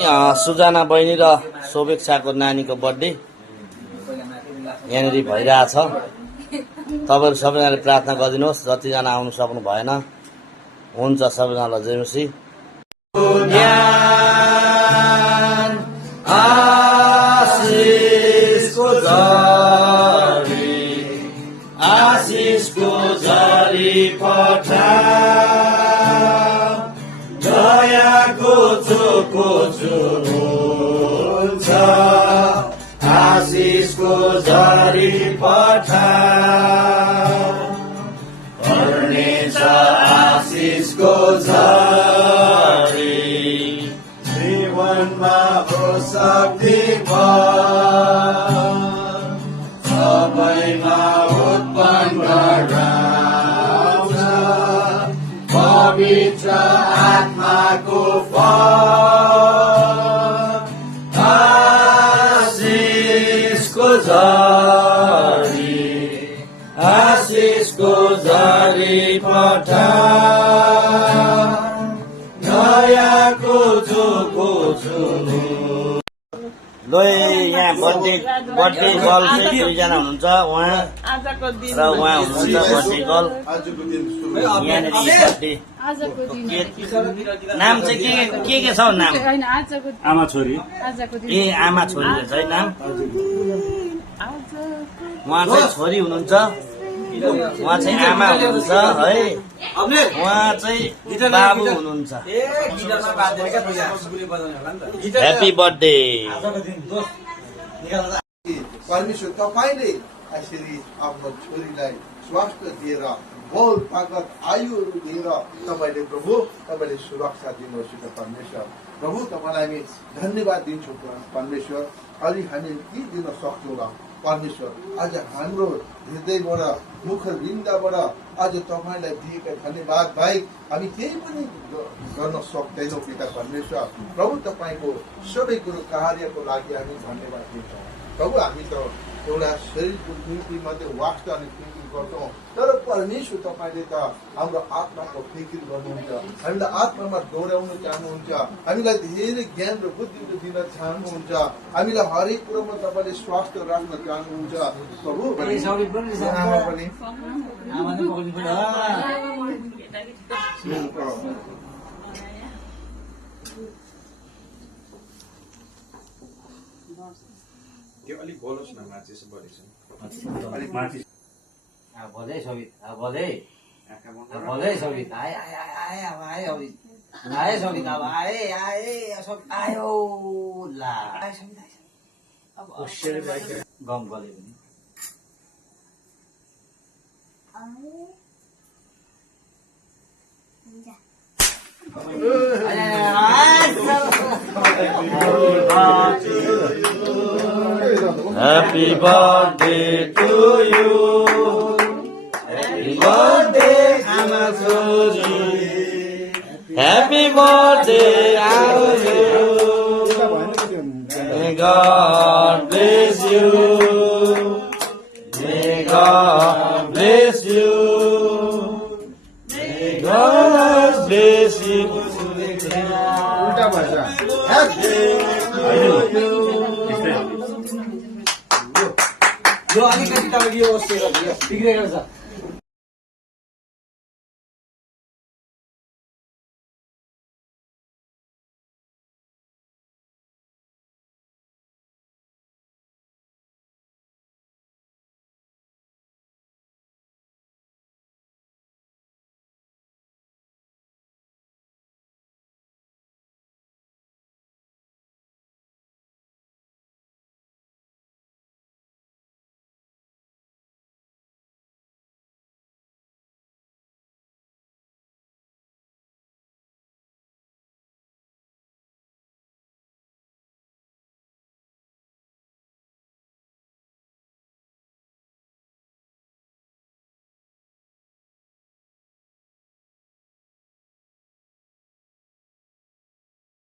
सुजाना बहिनी र शोभेक्षाको नानीको बर्थडे यहाँनिर भइरहेछ। तपाईँहरू सबैजनाले प्रार्थना गरिदिनुहोस्, जतिजना आउनु सक्नु भएन। हुन्छ, सबैजनालाई जयमसी। आशिषको झरी पठा, दयाको चोको हुन्छ, आशिषको झरी पठा, पर्नेछ आशिषको झरी, जीवनमा हो शक्ति सबैमा उत्पन्न गराउँछ, पवित्र आत्माको फल, आशिषको झरी, आशिषको झरी पठा, दयाको चोको छुनु। लो यहाँ बर्थडे गर्ल चाहिँ दुईजना हुनुहुन्छ, उहाँ र उहाँ हुनुहुन्छ बर्थडे गर्ल। यहाँनिर बर्थडे नाम चाहिँ के छ नाम? आमा छोरी। ए आमा छोरी रहेछ है नाम। उहाँ चाहिँ छोरी हुनुहुन्छ, उहाँ चाहिँ आमा हुनुहुन्छ है, उहाँ चाहिँ बाबु हुनुहुन्छ। Happy birthday. परमेश्वर तपाईँले यसरी आफ्नो छोरीलाई स्वास्थ्य दिएर बल ताकत आयुहरू दिएर तपाईँले प्रभु तपाईँले सुरक्षा दिनुहोस् परमेश्वर। प्रभु तपाईँलाई हामी धन्यवाद दिन्छौँ परमेश्वर। अलि हामी के दिन सक्छौँ र परमेश्वर? आज हाम्रो हृदयबाट मुखरिन्दाबाट आज तपाईँलाई दिएका धन्यवाद बाहेक हामी केही पनि गर्न सक्दैनौँ पिता परमेश्वर। प्रभु तपाईँको सबै कुरो कार्यको लागि हामी धन्यवाद दिन्छौँ प्रभु। हामी त एउटा शरीरको निम्ति मात्रै वास्ता अनि फिकिर गर्छौँ, तर परमेश्वर तपाईँले त हाम्रो आत्माको फिकिर गर्नुहुन्छ, हामीलाई आत्मामा डोर्याउन चाहनुहुन्छ, हामीलाई धेरै ज्ञान र बुद्धिहरू दिन चाहनुहुन्छ, हामीलाई हरेक कुरोमा तपाईँले स्वास्थ्य राख्न चाहनुहुन्छ प्रभु। त्यो अलिक बोलोस् न, माथि यसो बढेछ। अलिक माथि बधाई सबित, बधाई बधाई सबित। आए आए आए अब आए अभी आए सबित, अब आए आए सब आयो ला आए सबित आए अब गम गले पनि Happy birthday to you. Happy birthday, Amazori. Happy birthday to you. May God bless you. May God bless you. May God bless you. यो अलिकति तपाईँको यो बिग्रेको छ।